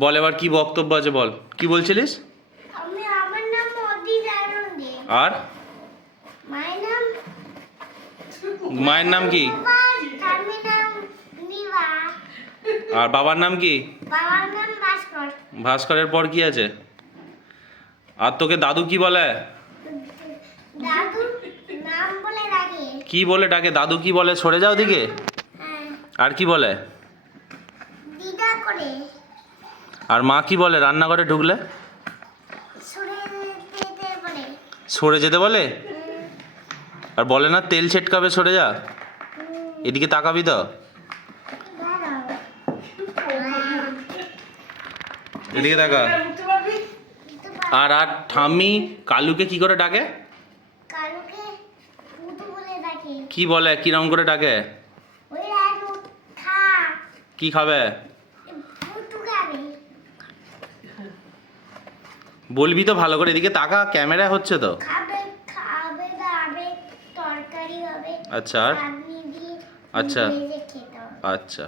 বল এবার কি বক্তব্য আছে বল, কি বলছিলিস? আমার নাম মোদি দারুন্ডে। আর মায়ের নাম কি? স্বামীর নাম নিভা। আর বাবার নাম কি? বাবার নাম ভাস্কর। ভাস্করের পর কি আছে? আর তোকে দাদু কি বলে? দাদু নাম বলে ডাকে। কি বলে ডাকে? দাদু কি বলে? সরে যাও দিকে। হ্যাঁ, আর কি বলে? দিদা করে। আর মা কি বলে রান্নাঘরে ঢুকলে? সরে যেতে বলে। সরে যেতে বলে? আর বলে না তেল ছেটকাবে সরে যা? এদিকে তাকাবি তো, দাঁড়াও। এদিকে তাকা। আর আর ঠাম্মি কালুকে কি করে ডাকে? কালুকে পুতু বলে ডাকে। কি বলে, কিরম করে ডাকে? ওই রাজু খা। কি খাবে? পুতু খাবে। বলবি তো ভালো করে, এদিকে তাকা, ক্যামেরা হচ্ছে তো। খাবে খাবে দাবে তরকারি হবে। আচ্ছা আর? চাটনি দিয়ে আচ্ছা ভেজে খেতে হবে। আচ্ছা।